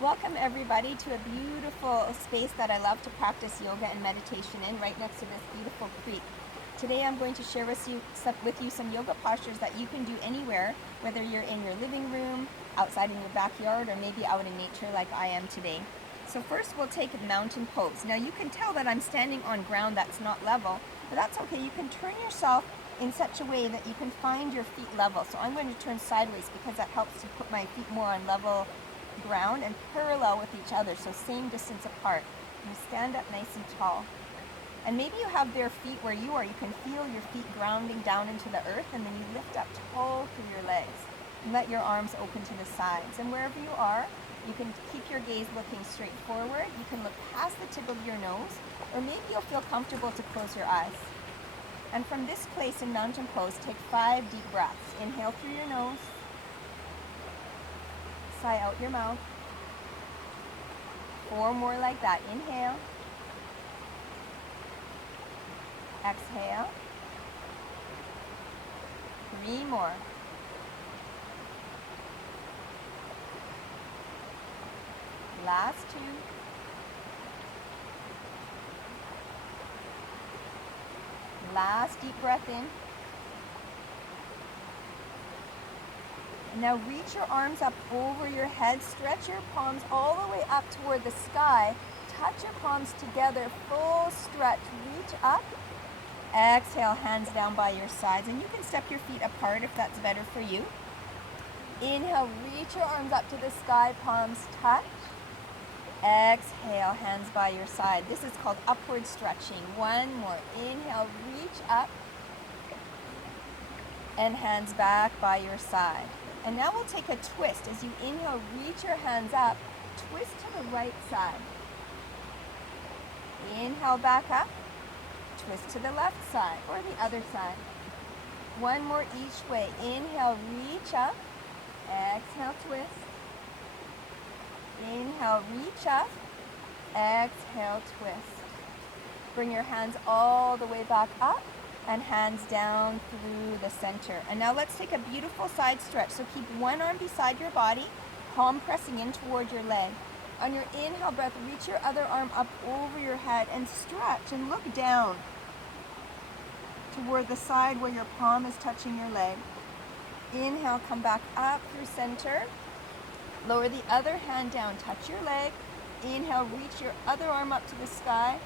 Welcome everybody to a beautiful space that I love to practice yoga and meditation in, right next to this beautiful creek. Today I'm going to share with you some yoga postures that you can do anywhere, whether you're in your living room, outside in your backyard, or maybe out in nature like I am today. So first we'll take a mountain pose. Now you can tell that I'm standing on ground that's not level, but that's okay. You can turn yourself in such a way that you can find your feet level. So I'm going to turn sideways because that helps to put my feet more on level ground and parallel with each other, so same distance apart. You stand up nice and tall. And maybe you have bare feet where you are. You can feel your feet grounding down into the earth, and then you lift up tall through your legs. And let your arms open to the sides. And wherever you are, you can keep your gaze looking straight forward. You can look past the tip of your nose, or maybe you'll feel comfortable to close your eyes. And from this place in mountain pose, take 5 deep breaths. Inhale through your nose. Sigh out your mouth. 4 more like that. Inhale. Exhale. 3 more. Last 2. Last deep breath in. Now reach your arms up over your head, stretch your palms all the way up toward the sky, touch your palms together, full stretch, reach up, exhale, hands down by your sides, and you can step your feet apart if that's better for you. Inhale, reach your arms up to the sky, palms touch, exhale, hands by your side. This is called upward stretching. 1 more, inhale, reach up, and hands back by your side. And now we'll take a twist. As you inhale, reach your hands up, twist to the right side. Inhale back up, twist to the left side or the other side. 1 more each way. Inhale, reach up, exhale, twist. Inhale, reach up, exhale, twist. Bring your hands all the way back up and hands down through the center. And now let's take a beautiful side stretch. So keep one arm beside your body, palm pressing in toward your leg. On your inhale breath, reach your other arm up over your head and stretch and look down toward the side where your palm is touching your leg. Inhale, come back up through center. Lower the other hand down, touch your leg. Inhale, reach your other arm up to the sky.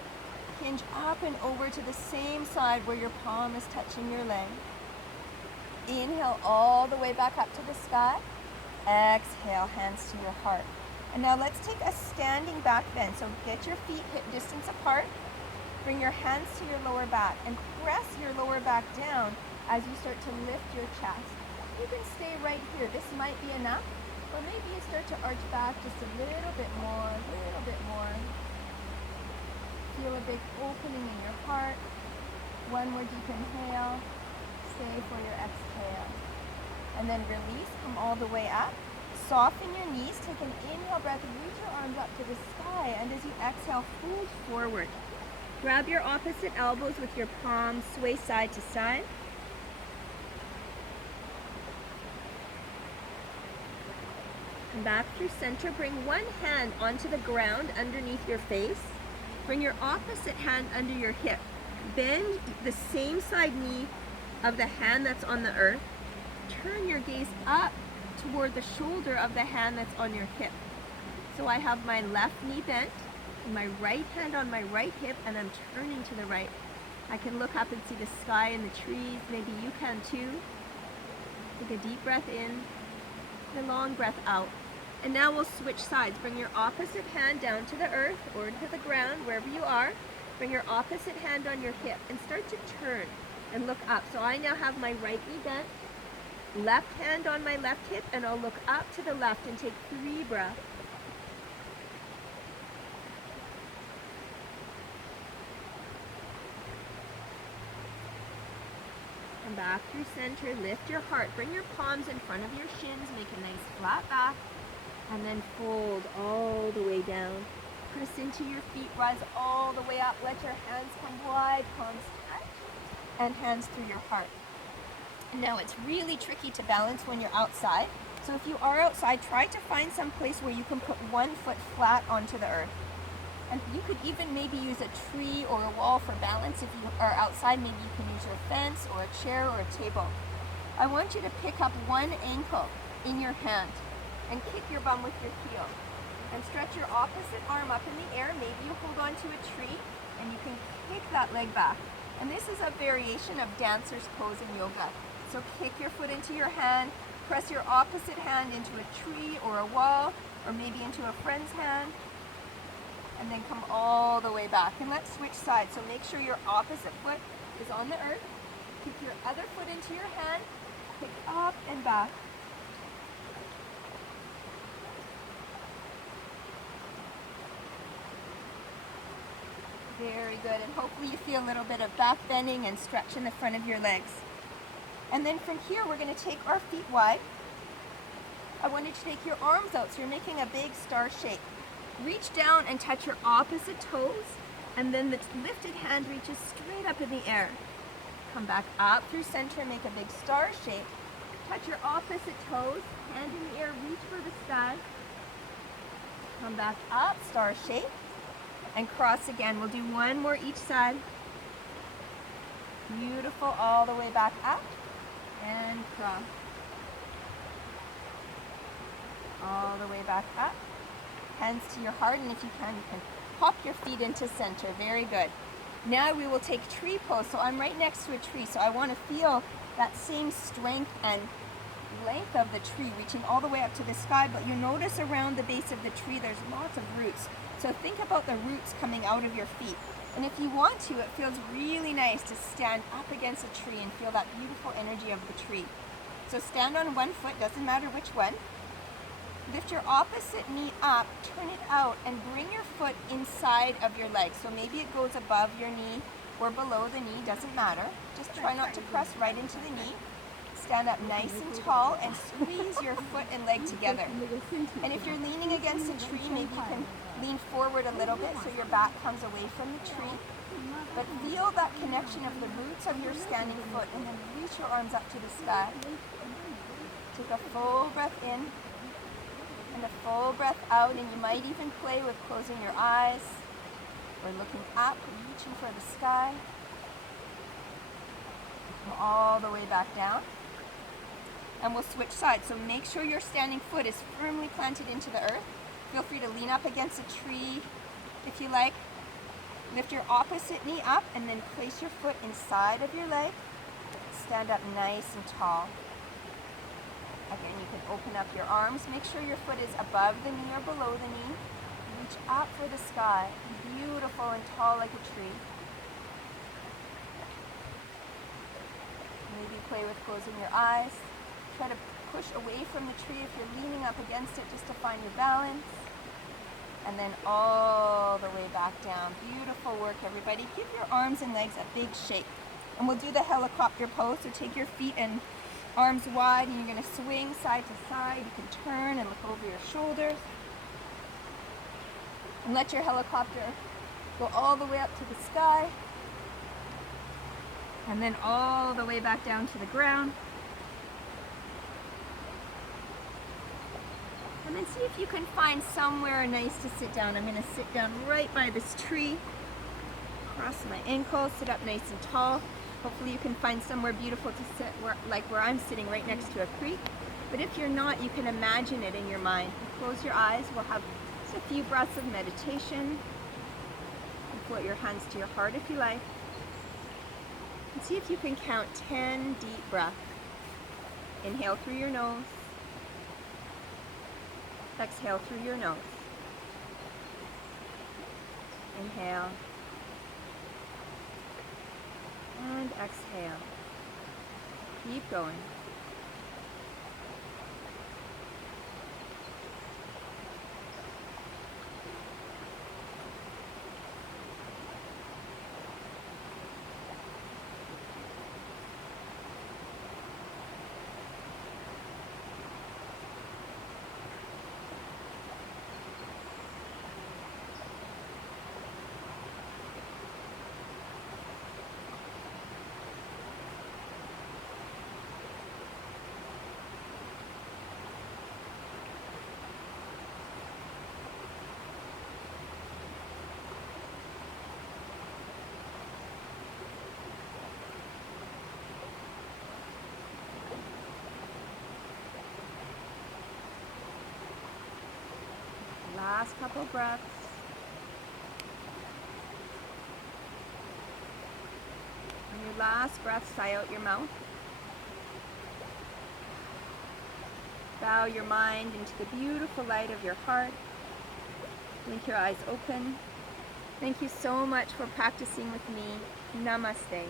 Hinge up and over to the same side where your palm is touching your leg. Inhale all the way back up to the sky. Exhale, hands to your heart. And now let's take a standing back bend. So get your feet hip distance apart. Bring your hands to your lower back and press your lower back down as you start to lift your chest. You can stay right here. This might be enough. Or maybe you start to arch back just a little bit more, a little bit more. Feel a big opening in your heart. 1 more deep inhale. Stay for your exhale. And then release, come all the way up. Soften your knees, take an inhale breath, reach your arms up to the sky, and as you exhale, fold forward. Grab your opposite elbows with your palms, sway side to side. Come back through center, bring one hand onto the ground underneath your face. Bring your opposite hand under your hip. Bend the same side knee of the hand that's on the earth. Turn your gaze up toward the shoulder of the hand that's on your hip. So I have my left knee bent, my right hand on my right hip, and I'm turning to the right. I can look up and see the sky and the trees. Maybe you can too. Take a deep breath in, and a long breath out. And now we'll switch sides. Bring your opposite hand down to the earth or to the ground, wherever you are. Bring your opposite hand on your hip and start to turn and look up. So I now have my right knee bent, left hand on my left hip, and I'll look up to the left and take 3 breaths. Come back through center, lift your heart. Bring your palms in front of your shins, make a nice flat back. And then fold all the way down. Press into your feet, rise all the way up. Let your hands come wide, palms touch, and hands through your heart. Now it's really tricky to balance when you're outside. So if you are outside, try to find some place where you can put one foot flat onto the earth. And you could even maybe use a tree or a wall for balance. If you are outside, maybe you can use your fence or a chair or a table. I want you to pick up one ankle in your hand and kick your bum with your heel. And stretch your opposite arm up in the air. Maybe you hold on to a tree and you can kick that leg back. And this is a variation of dancer's pose in yoga. So kick your foot into your hand, press your opposite hand into a tree or a wall, or maybe into a friend's hand, and then come all the way back. And let's switch sides. So make sure your opposite foot is on the earth. Kick your other foot into your hand, kick up and back. Very good, and hopefully you feel a little bit of back bending and stretch in the front of your legs. And then from here, we're going to take our feet wide. I want you to take your arms out, so you're making a big star shape. Reach down and touch your opposite toes, and then the lifted hand reaches straight up in the air. Come back up through center, make a big star shape. Touch your opposite toes, hand in the air, reach for the sky. Come back up, star shape. And cross again. We'll do one more each side. Beautiful, all the way back up and cross. All the way back up. Hands to your heart, and if you can pop your feet into center. Very good. Now we will take tree pose. So I'm right next to a tree, so I want to feel that same strength and length of the tree reaching all the way up to the sky, but you notice around the base of the tree there's lots of roots. So think about the roots coming out of your feet. And if you want to, it feels really nice to stand up against a tree and feel that beautiful energy of the tree. So stand on one foot, doesn't matter which one. Lift your opposite knee up, turn it out, and bring your foot inside of your leg. So maybe it goes above your knee or below the knee, doesn't matter. Just try not to press right into the knee. Stand up nice and tall and squeeze your foot and leg together. And if you're leaning against a tree, maybe you can lean forward a little bit so your back comes away from the tree. But feel that connection of the roots of your standing foot, and then reach your arms up to the sky. Take a full breath in and a full breath out, and you might even play with closing your eyes or looking up, reaching for the sky. Come all the way back down. And we'll switch sides. So make sure your standing foot is firmly planted into the earth. Feel free to lean up against a tree if you like. Lift your opposite knee up and then place your foot inside of your leg. Stand up nice and tall. Again, you can open up your arms. Make sure your foot is above the knee or below the knee. Reach up for the sky. Beautiful and tall like a tree. Maybe play with closing your eyes. Try to push away from the tree if you're leaning up against it, just to find your balance. And then all the way back down. Beautiful work, everybody. Give your arms and legs a big shake. And we'll do the helicopter pose. So take your feet and arms wide, and you're going to swing side to side. You can turn and look over your shoulders. And let your helicopter go all the way up to the sky. And then all the way back down to the ground. And then see if you can find somewhere nice to sit down. I'm going to sit down right by this tree. Cross my ankles, sit up nice and tall. Hopefully you can find somewhere beautiful to sit, like where I'm sitting right next to a creek. But if you're not, you can imagine it in your mind. Close your eyes. We'll have just a few breaths of meditation. Float your hands to your heart if you like. And see if you can count 10 deep breaths. Inhale through your nose. Exhale through your nose. Inhale. And exhale. Keep going. last couple breaths. On your last breath, sigh out your mouth. Bow your mind into the beautiful light of your heart. Blink your eyes open. Thank you so much for practicing with me. Namaste.